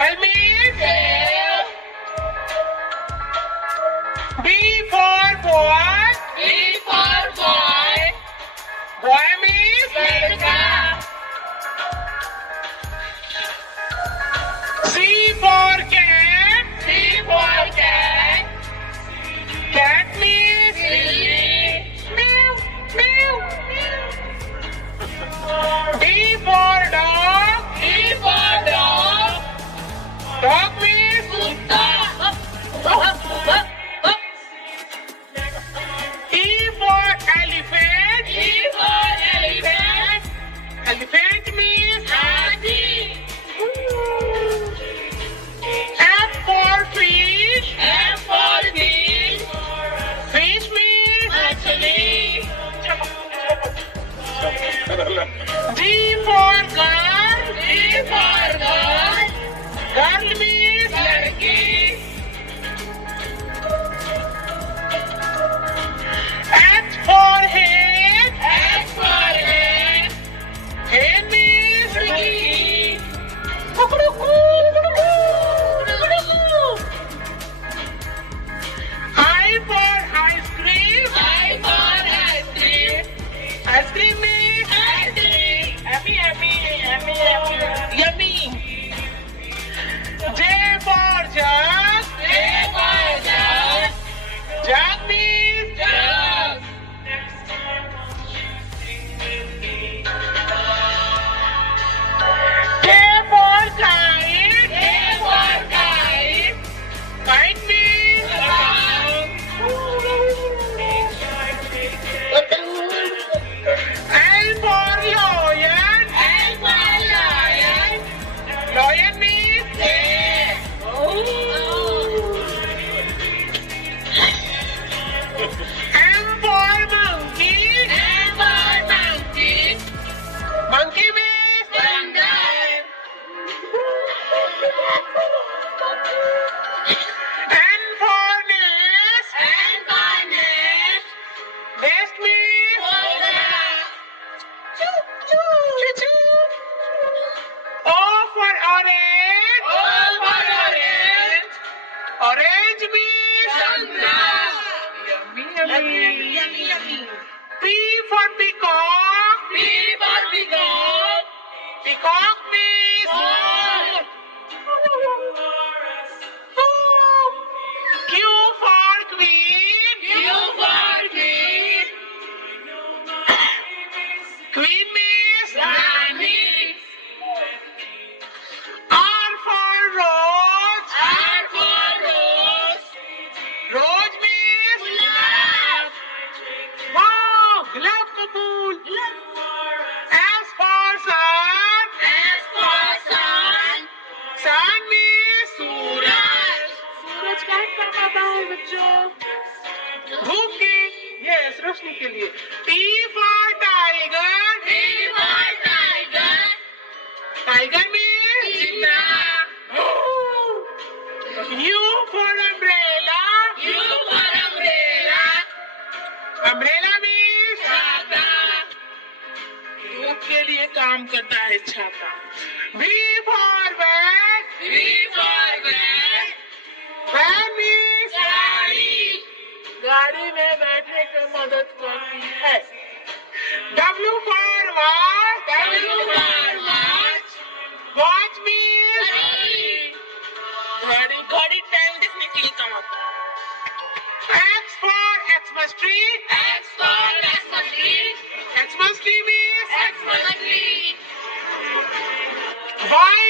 L means Tail. B for boy. B for boy. Boy means लड़का. C for cat. C for cat. Cat means Silly. meow meow. D for dog. D for dog. Dog means कुत्ता. E for elephant. E for elephant. Elephant means हाथी. F for fish. F for fish. Fish means मछली. G for girl. G for girl. Girl means लड़की. H for hen. H for hen. Hen means मुर्गी. I for ice cream. I for ice cream. Ice cream means Ice cream. yummy, yummy, yummy, yummy, yummy. J for jug. J for jug. Jug means Jug. K for kite. K for kite. Kite means Kite. L for lion. L for lion. Lion means Tail. M for monkey. M for monkey. Monkey means बंदर. N for nest. N for nest. Nest means घोंसला. choo choo. O for orange. O for orange. Orange means संतरा. yummy. P for peacock. P for peacock. Peacock means Moor. Q for queen. Q for queen. Queen means Rani. R for rose. R for rose. Rose means gulab. wow, gulab ka phool. S for sun. S for sun. Sun means सूरज. सूरज का काम आता है बच्चों धूप की yes रोशनी के लिए T for tiger. T for tiger. Tiger means चीता. U for umbrella. U for umbrella. Umbrella means छाता. धूप के लिए काम करता है छाता. V for van. V for van. Van means गाड़ी. गाड़ी में बैठने की मदद करती है. W for watch. W for watch. Watch means घड़ी. घड़ी घड़ी टाइम देखने के लिए काम आता है. X for Xmas tree. X for Xmas tree. Xmas tree means Xmas tree. Y